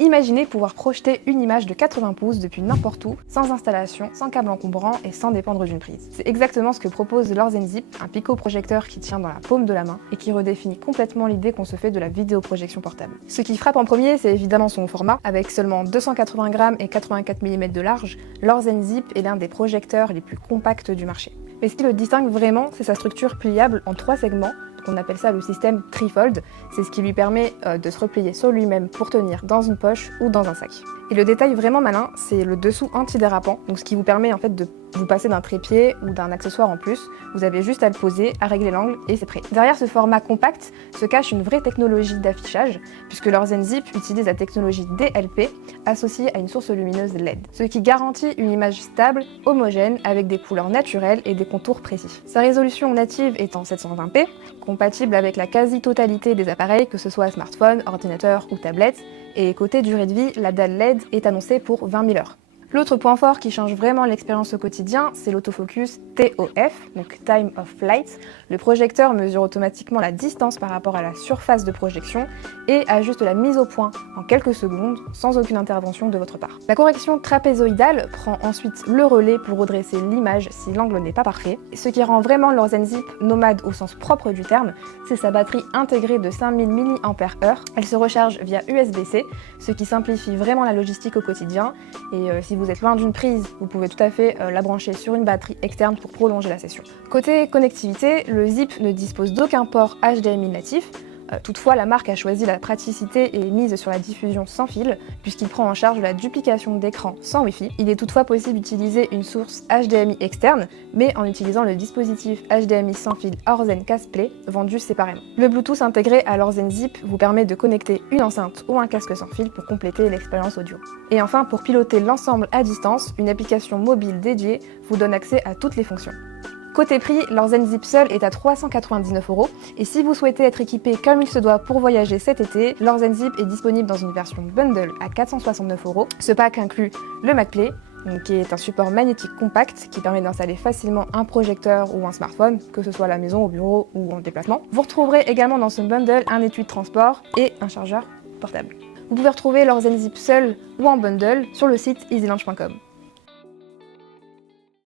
Imaginez pouvoir projeter une image de 80 pouces depuis n'importe où, sans installation, sans câble encombrant et sans dépendre d'une prise. C'est exactement ce que propose Lorenzip, un picoprojecteur qui tient dans la paume de la main et qui redéfinit complètement l'idée qu'on se fait de la vidéoprojection portable. Ce qui frappe en premier, c'est évidemment son format. Avec seulement 280 grammes et 84 mm de large, Lorenzip est l'un des projecteurs les plus compacts du marché. Mais ce qui le distingue vraiment, c'est sa structure pliable en 3 segments. On appelle ça le système trifold, c'est ce qui lui permet de se replier sur lui-même pour tenir dans une poche ou dans un sac. Et le détail vraiment malin, c'est le dessous antidérapant, donc ce qui vous permet en fait de vous passer d'un trépied ou d'un accessoire en plus. Vous avez juste à le poser, à régler l'angle et c'est prêt. Derrière ce format compact se cache une vraie technologie d'affichage, puisque Lorenzip utilise la technologie DLP associée à une source lumineuse LED, ce qui garantit une image stable, homogène, avec des couleurs naturelles et des contours précis. Sa résolution native est en 720p, compatible avec la quasi-totalité des appareils, que ce soit smartphone, ordinateur ou tablette, et côté durée de vie, la dalle LED est annoncée pour 20 000 heures. L'autre point fort qui change vraiment l'expérience au quotidien, c'est l'autofocus TOF, donc Time of Flight. Le projecteur mesure automatiquement la distance par rapport à la surface de projection et ajuste la mise au point en quelques secondes sans aucune intervention de votre part. La correction trapézoïdale prend ensuite le relais pour redresser l'image si l'angle n'est pas parfait. Ce qui rend vraiment Lorenzip nomade au sens propre du terme, c'est sa batterie intégrée de 5000 mAh. Elle se recharge via USB-C, ce qui simplifie vraiment la logistique au quotidien. Et si vous êtes loin d'une prise, vous pouvez tout à fait la brancher sur une batterie externe pour prolonger la session. Côté connectivité, le Zip ne dispose d'aucun port HDMI natif. Toutefois, la marque a choisi la praticité et mise sur la diffusion sans fil, puisqu'il prend en charge la duplication d'écran sans Wi-Fi. Il est toutefois possible d'utiliser une source HDMI externe, mais en utilisant le dispositif HDMI sans fil Orzen Castplay, vendu séparément. Le Bluetooth intégré à Lorenzip vous permet de connecter une enceinte ou un casque sans fil pour compléter l'expérience audio. Et enfin, pour piloter l'ensemble à distance, une application mobile dédiée vous donne accès à toutes les fonctions. Côté prix, Lorenzip seul est à 399 € et si vous souhaitez être équipé comme il se doit pour voyager cet été, Lorenzip est disponible dans une version bundle à 469 €. Ce pack inclut le MagPlay, qui est un support magnétique compact qui permet d'installer facilement un projecteur ou un smartphone, que ce soit à la maison, au bureau ou en déplacement. Vous retrouverez également dans ce bundle un étui de transport et un chargeur portable. Vous pouvez retrouver Lorenzip seul ou en bundle sur le site easylunch.com.